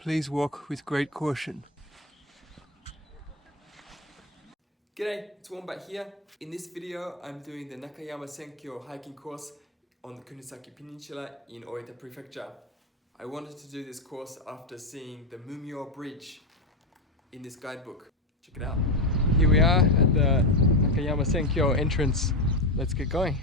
Please walk with great caution. G'day, it's Wombat here. In this video, I'm doing the Nakayama Senkyo hiking course on the Kunisaki Peninsula in Oita prefecture. I wanted to do this course after seeing the Mumio Bridge in this guidebook. Check it out. Here we are at the Nakayama Senkyo entrance. Let's get going.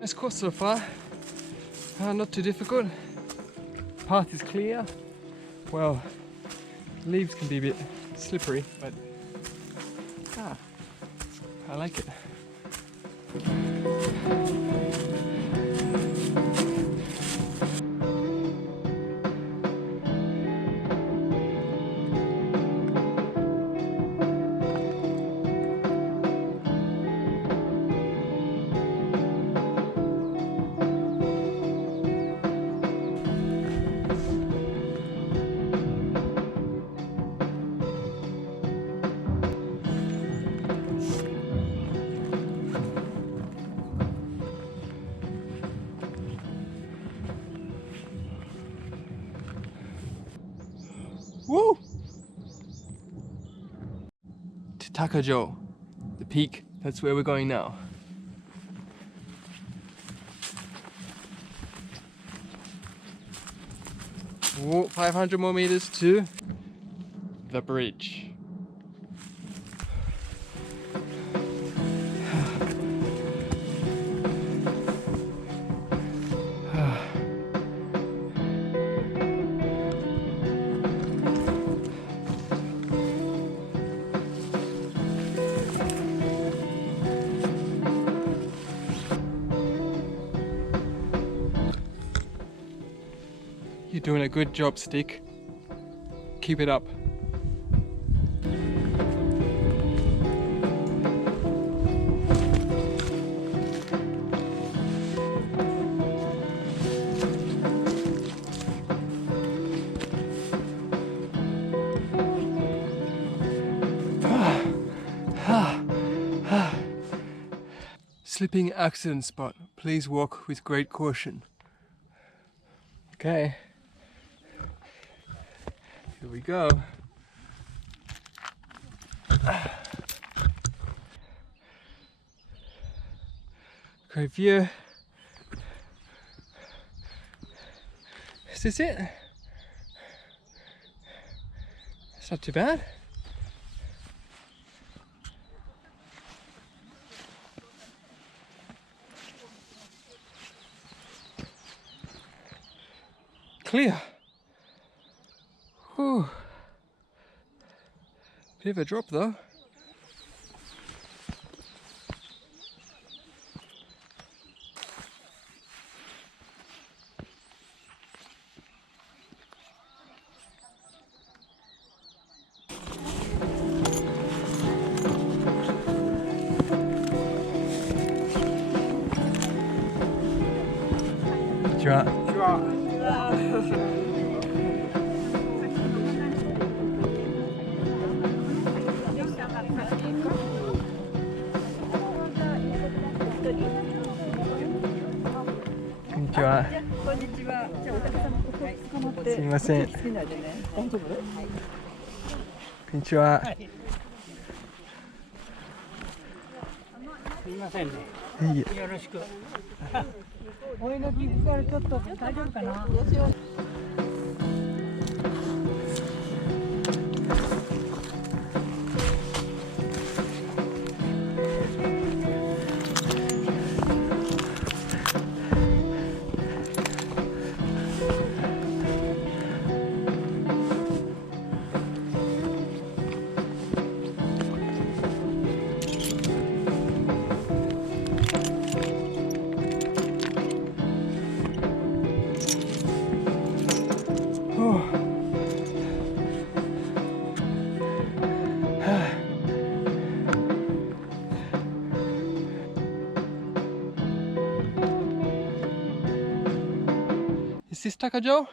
Nice course so far, not too difficult. Path is clear. Well, leaves can be a bit slippery, but I like it. Woo! To Takajo, the peak, that's where we're going now. Whoa, 500 more meters to the bridge. You're doing a good job, Stick. Keep it up. Slipping accident spot. Please walk with great caution. Okay. Here we go. Great view. Is this it? It's not too bad. Clear. Whew. Bit of a drop though. Konnichiwa.すみません。こんにちは。すみませんね。いいよろしく。俺の聞くからちょっと大丈夫かな。Is this Takajo?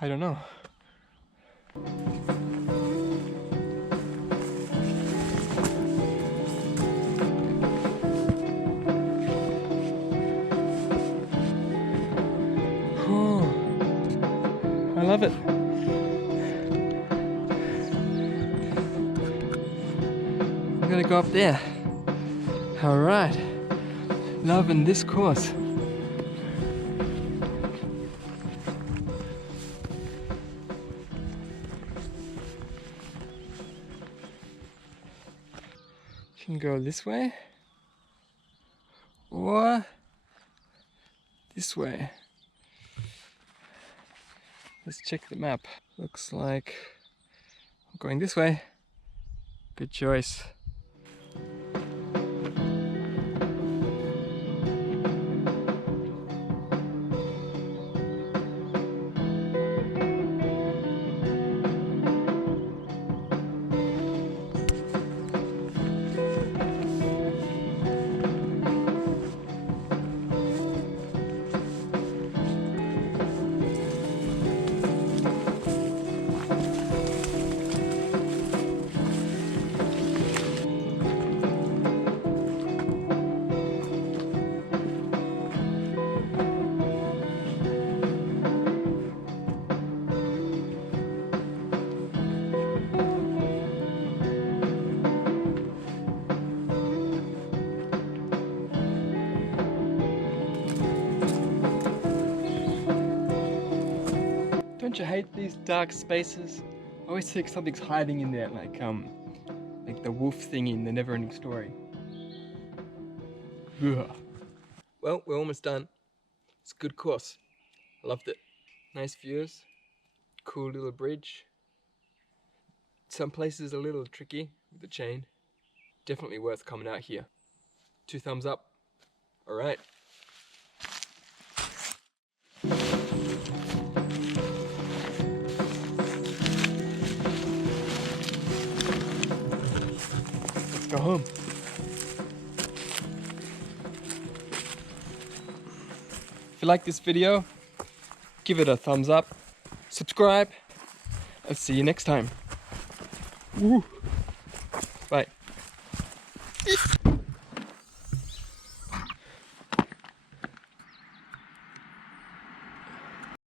I don't know. Oh, I love it. I'm gonna go up there. All right, loving this course. Can go this way or this way. Let's check the map. Looks like I'm going this way. Good choice. Don't you hate these dark spaces? I always think something's hiding in there, like the wolf thing in the Neverending Story. Ugh. Well, we're almost done. It's a good course. I loved it. Nice views, cool little bridge. Some places a little tricky with the chain. Definitely worth coming out here. 2 thumbs up. All right. Go home. If you like this video, give it a thumbs up, subscribe, and see you next time. Woo. Bye.